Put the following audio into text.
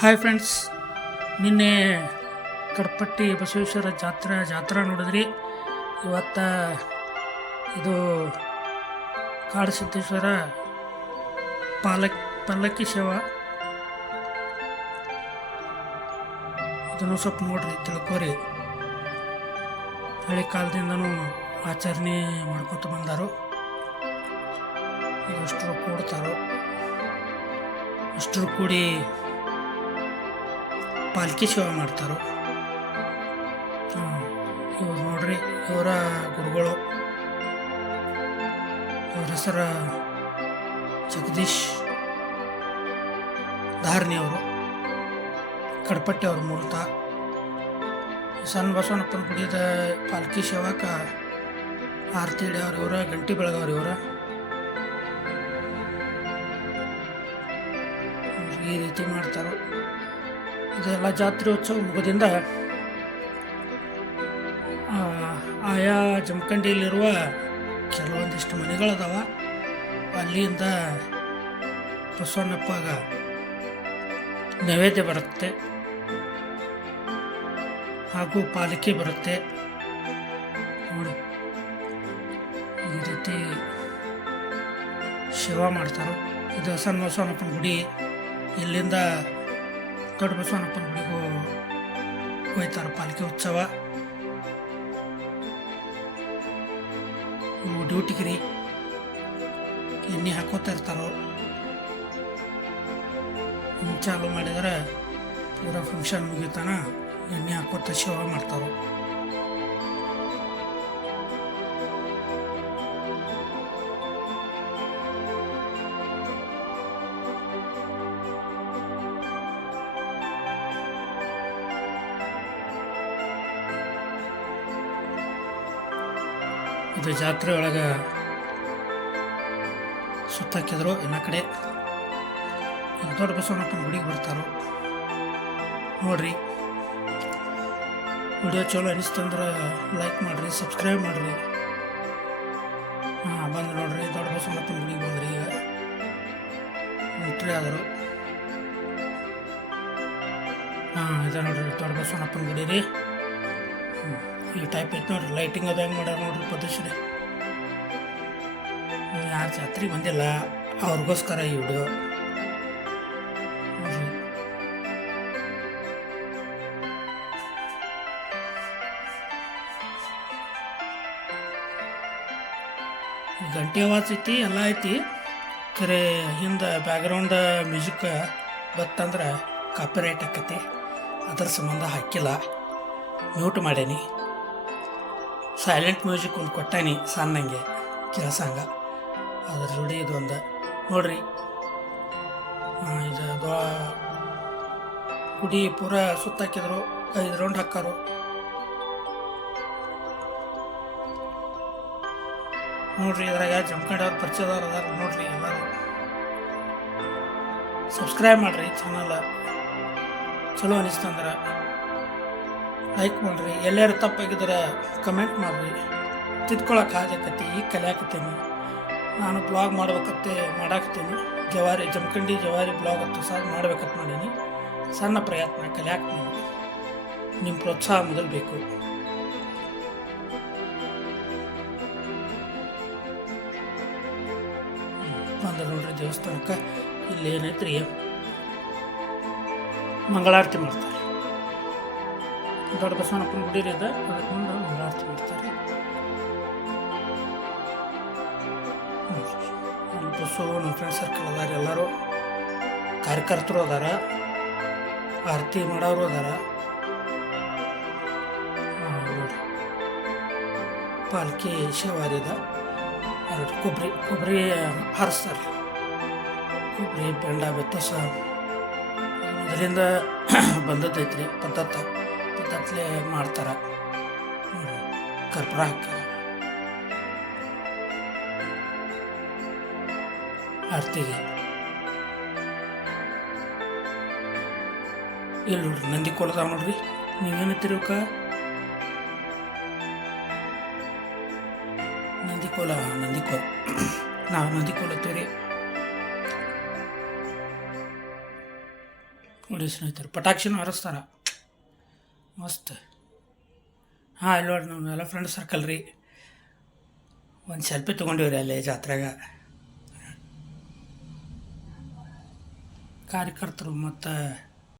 Hi friends, ನಿನ್ನೆ ಕಡಪಟ್ಟಿ ಬಸವೇಶ್ವರ ಜಾತ್ರಾ ನೋಡಿದ್ರಿ. ಇವತ್ತು ಇದು ಕಾಡಸಿದ್ದೇಶ್ವರ ಪಲ್ಲಕ್ಕಿ ಸೇವಾ. ಇದನ್ನು ಸ್ವಲ್ಪ ನೋಡ್ರಿ, ತಿಳ್ಕೊರಿ. ಹಳೆ ಕಾಲದಿಂದನೂ ಆಚರಣೆ ಮಾಡ್ಕೊತ ಬಂದಾರು. ಅಷ್ಟರು ಕೂಡ್ತಾರೋ, ಅಷ್ಟರು ಕೂಡಿ ಪಾಲ್ಕಿ ಸೇವೆ ಮಾಡ್ತಾರೋ. ಇವ್ರು ನೋಡ್ರಿ, ಇವರ ಗುರುಗಳು. ಇವ್ರ ಹೆಸರು ಜಗದೀಶ್ ಧಾರ್ನಿ ಅವರು, ಕಡಪಟ್ಟಿ ಅವ್ರ ಮೂಲತಃ. ಸಣ್ಣ ಬಸವಣ್ಣಪ್ಪನ ಗುಡಿದ ಪಾಲ್ಕಿ ಸೇವಾಕ ಆರತಿ ಹಿಡಿಯವ್ರು ಇವರ, ಗಂಟೆ ಬೆಳಗವ್ರು ಇವರ. ಈ ರೀತಿ ಮಾಡ್ತಾರೋ. ಇದೆಲ್ಲ ಜಾತ್ರೆ ಉತ್ಸವ ಮುಗದಿಂದ ಆಯಾ ಜಮಖಂಡಿಯಲ್ಲಿರುವ ಕೆಲವೊಂದಿಷ್ಟು ಮನೆಗಳದಾವ. ಅಲ್ಲಿಂದ ಬಸವಣ್ಣಪ್ಪಗ ನೈವೇದ್ಯ ಬರುತ್ತೆ, ಹಾಗೂ ಪಾಲಿಕೆ ಬರುತ್ತೆ. ನೋಡಿ, ಈ ರೀತಿ ಸೇವಾ ಮಾಡ್ತಾರೆ. ಇದು ಸಣ್ಣ ಬಸವಣ್ಣಪ್ಪನ ಗುಡಿ. ಇಲ್ಲಿಂದ ದೊಡ್ಡ ಬಸವಣ್ಣಪ್ಪನ ಗುಡಿಗೂ ಹೋಯ್ತಾರೆ ಪಾಲಿಕೆ ಉತ್ಸವ. ಇವು ಡ್ಯೂಟಿಗಿರಿ ಎಣ್ಣೆ ಹಾಕೋತಾ ಇರ್ತಾರೋ. ಚಾಲು ಮಾಡಿದ್ರೆ ಪೂರ ಫಂಕ್ಷನ್ ಮುಗಿತಾನ ಎಣ್ಣೆ ಹಾಕೋತ ಸೇವಾ ಮಾಡ್ತಾರೋ. ಇದು ಜಾತ್ರೆ ಒಳಗೆ ಸುತ್ತಾಕಿದ್ರು ಎಲ್ಲ ಕಡೆ. ದೊಡ್ಡ ಬಸವಣ್ಣಪ್ಪನ ಗುಡಿಗೆ ಬರ್ತಾರೋ. ನೋಡ್ರಿ, ವಿಡಿಯೋ ಚಲೋ ಅನಿಸ್ತಂದ್ರೆ ಲೈಕ್ ಮಾಡಿರಿ, ಸಬ್ಸ್ಕ್ರೈಬ್ ಮಾಡಿರಿ. ಬಂದು ನೋಡ್ರಿ, ದೊಡ್ಡ ಬಸವಣ್ಣಪ್ಪನ ಗುಡಿಗೆ ಬಂದ್ರಿ. ಈಗ ಎಂಟ್ರಿ ಆದರು. ಇದು ನೋಡ್ರಿ, ದೊಡ್ಡ ಬಸವಣ್ಣಪ್ಪನ ಗುಡಿ ರೀ. ಈ ಟೈಪ್ ಐತೆ ನೋಡ್ರಿ. ಲೈಟಿಂಗ್ ಅದು ಹೆಂಗೆ ಮಾಡ್ಯಾರ ನೋಡ್ರಿ, ಪದ್ಧತಿ. ಯಾರು ಜಾತ್ರೆಗೆ ಬಂದಿಲ್ಲ ಅವ್ರಿಗೋಸ್ಕರ ಈ ವಿಡಿಯೋ ನೋಡ್ರಿ. ಗಂಟೆ ಆವಾಜ್ ಐತಿ, ಎಲ್ಲ ಐತಿ. ಖರೆ ಹಿಂದೆ ಬ್ಯಾಕ್ಗ್ರೌಂಡ್ ಮ್ಯೂಸಿಕ್ ಬತ್ತಂದ್ರೆ ಕಾಪಿರೈಟ್ ಆಕತಿ. ಅದ್ರ ಸಂಬಂಧ ಹಾಕಿಲ್ಲ, ಮ್ಯೂಟ್ ಮಾಡೇನಿ. ಸೈಲೆಂಟ್ ಮ್ಯೂಸಿಕ್ ಒಂದು ಕೊಟ್ಟಾನಿ ಸಣ್ಣಂಗೆ ಕೇಳ್ಸಂಗ. ಅದ್ರ ಜೋಡಿ ಇದೊಂದು ನೋಡ್ರಿ. ಇದು ಗುಡಿ ಪೂರ ಸುತ್ತಾಕಿದ್ರು, 5 ರೌಂಡ್ ಹಾಕಾರು. ನೋಡ್ರಿ, ಇದ್ರಾಗ ಜಮಖಂಡವ್ರ ಪರಿಚಯದವ್ರು ಅದಾರ ನೋಡ್ರಿ. ಎಲ್ಲರೂ ಸಬ್ಸ್ಕ್ರೈಬ್ ಮಾಡ್ರಿ ಚಾನಲ್. ಚಲೋ ಅನಿಸ್ತಂದ್ರೆ ಲೈಕ್ ಮಾಡ್ರಿ. ಎಲ್ಲರೂ ತಪ್ಪಾಗಿದ್ರೆ ಕಮೆಂಟ್ ಮಾಡ್ರಿ. ತಿದ್ಕೊಳಕ್ಕೆ ಆಗಕತ್ತಿ. ಈಗ ಕಲಿಯಾಕತ್ತೀನಿ. ನಾನು ಬ್ಲಾಗ್ ಮಾಡಾಕತ್ತೀನಿ. ಜಮಖಂಡಿ ಜವಾರಿ ಬ್ಲಾಗ್ ಹೊಸ ಮಾಡ್ಬೇಕಂತ ಮಾಡೀನಿ. ಸಣ್ಣ ಪ್ರಯತ್ನ, ಕಲಿಯಾಕ್ತೀನಿ. ನಿಮ್ಮ ಪ್ರೋತ್ಸಾಹ ಮೊದಲು ಬೇಕು. ಬಂದ್ರೆ ನೋಡ್ರಿ ದೇವಸ್ಥಾನಕ್ಕೆ. ಇಲ್ಲಿ ಏನೈತ್ರಿ, ಮಂಗಳಾರತಿ ಮಾಡ್ತಾರೆ. ದೊಡ್ಡ ಬಸವಣ್ಣಪ್ಪನ ಗುಡಿ ಇದೆ, ಅದಕ್ಕೆ ಮುಂದೆ ಮಂಗಳಾರತಿ ಮಾಡ್ತಾರೆ. ನಮ್ಮ ಬಸ್ಸು, ನಮ್ಮ ಫ್ರೆಂಡ್ ಸರ್ಕಲ್ ಅದಾರ, ಎಲ್ಲರೂ ಕಾರ್ಯಕರ್ತರು ಅದಾರ, ಆರತಿ ಮಾಡೋರು ಅದಾರ. ಪಾಲ್ಕಿ ಶೇವಾರಿದ ಕೊಬ್ಬರಿ ಹಾರಿಸ್ತಾರೆ. ಕೊಬ್ಬರಿ ಬೆಂಡ ಬೆತ್ತಸ ಮೊದಲಿಂದ ಬಂದದ್ದೈತ್ರಿ. ಪದ್ಧತಿ ಮಾಡ್ತಾರೆ. ಕರ್ಪೂರ ಹಾಕ್ತಾರೆ, ಆರತಿಗೆ. ಇಲ್ಲಿ ನೋಡ್ರಿ, ನಂದಿ ಕೋಲದಾವ ನೋಡ್ರಿ. ನೀವೇನತ್ತೀರಿ ಅವಕ್ಕ? ನಂದಿಕೋಲ ನಾವು ನಂದಿಕೋಲ ಹತ್ತೀವಿ. ನೋಡಿ ಸ್ನೇಹಿತರು, ಪಟಾಕ್ಷಿನೂ ಹಾರಿಸ್ತಾರ ಮಸ್ತ್. ಹಾಂ, ಇಲ್ಲಿ ನೋಡ್ರಿ ನಮ್ಮೆಲ್ಲ ಫ್ರೆಂಡ್ ಸರ್ಕಲ್ ರೀ. ಒಂದು ಸೆಲ್ಫಿ ತೊಗೊಂಡಿವ್ರಿ ಅಲ್ಲಿ ಜಾತ್ರೆಗ. ಕಾರ್ಯಕರ್ತರು ಮತ್ತು